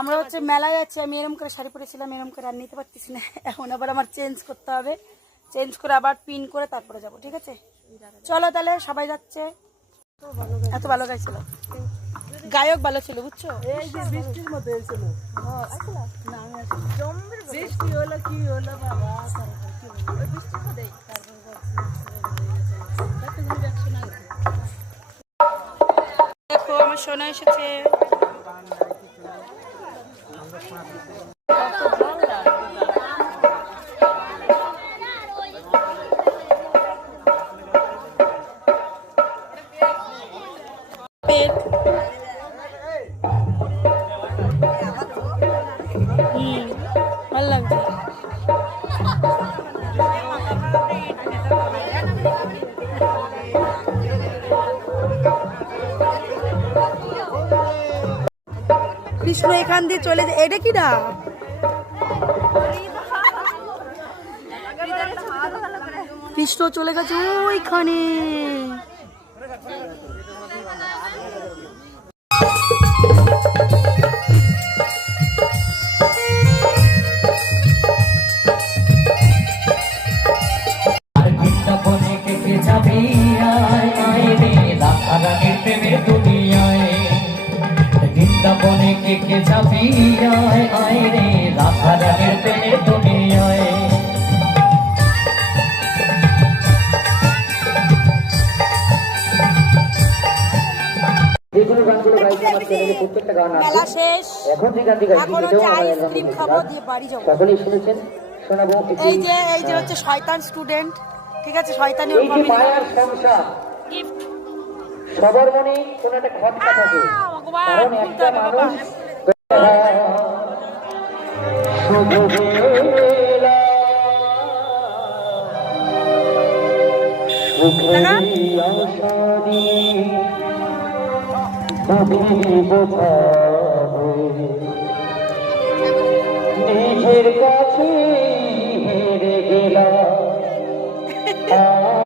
আমরা হচ্ছে মেলায় যাচ্ছি। আমি এরম করে শাড়ি পরেছিলাম, এরম করে আর নিতে পারতেছি না। এখন আবার আমার চেঞ্জ করতে হবে, চেঞ্জ করে আবার পিন করে তারপরে যাব। ঠিক আছে, চলো তাহলে সবাই যাচ্ছে। এত ভালো গাইছিল, গায়ক ভালো ছিল বুঝছো। এই যে বৃষ্টির মধ্যে এসেছিল না, আমি বৃষ্টি হলো কি হলো বাবা, বৃষ্টির মধ্যে দেখো আমার সোনা এসেছে। ভালো লাগছে। কৃষ্ণ এখান দিয়ে চলে যায়, এটা কি না? কৃষ্ণ চলে গেছে ওইখানে। বৃন্দাবনে কে কে যাবি আয় আয় রে, রাধা রানীর প্রেমে দুনিয়ায়। মেলা শেষ, এখন হচ্ছে আইসক্রিম খাবো, দিয়ে বাড়ি যাবো। সকলেই শুনেছেন, শোনাবো। এই যে হচ্ছে শয়তান স্টুডেন্ট, ঠিক আছে, শয়তানি মায়ার সংসার, সবার মনে কোনো একটা খটকা থাকে, কারণ একটা মানুষ নিজের কাছে